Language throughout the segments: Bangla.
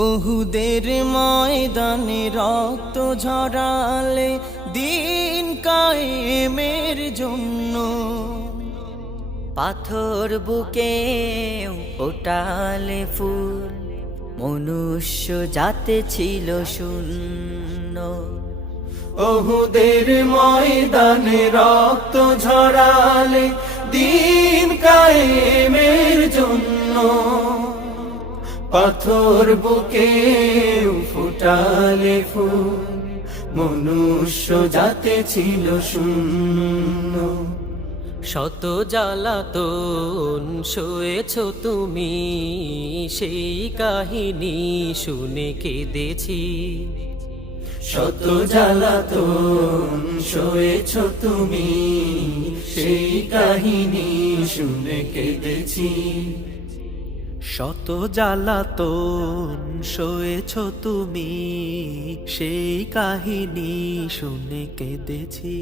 ওহুদের ময়দানে রক্ত ঝরালে দিন কায়েমের জন্য, পাথর বুকে ফোটালে ফুল, মনুষ্য জাতে ছিল শূন্য। ওহুদের ময়দানে রক্ত ঝরালে দিন কায়েমের জন্য, পাথর বুকে ফুটালে ফুল, মনুষ্য জাতে ছিল শূন্য। শত জ্বালাতন সয়েছ তুমি, সেই কাহিনী শুনে কেঁদেছি। শত জ্বালাতন সয়েছ তুমি, সেই কাহিনী শুনে কেঁদেছি। শত জ্বালাতন সয়েছ তুমি, সেই কাহিনী শুনে কেঁদেছি।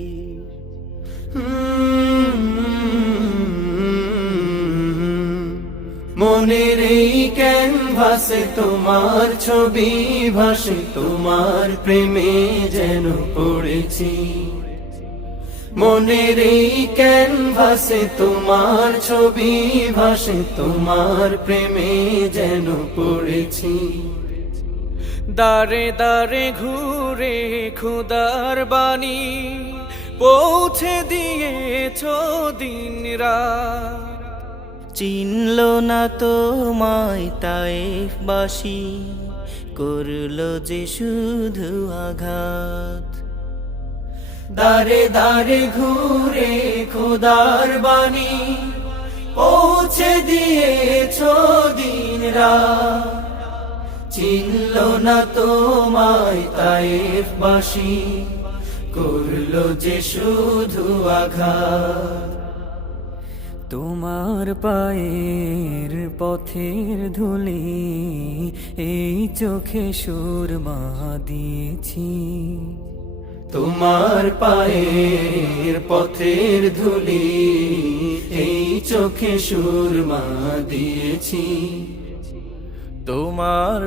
মনের এই ক্যানভাসে তোমার ছবি ভাসে, তোমার প্রেমে যেন পড়েছি। মনের এই ক্যানভাসে তোমার ছবি ভাসে, তোমার প্রেমে যেন পড়েছি। দারে দারে ঘুরে খুদার বাণী পৌঁছে দিয়েছ দিন রাত। চিনল না তোমায় তায়েফবাসী, করলো যে শুধু আঘাত। দারে দারে ঘুরে খোদার বাণী পৌঁছে দিয়েছ দিন রাত। চিনল না তোমায় তায়েফবাসী, করলো যে শুধু আঘাত। তোমার পায়ের পথের ধুলি এই চোখে সুরমা দিয়েছি। তোমার পায়ের পথের ধুলি এই চোখে সুরমা দিয়েছি। তোমার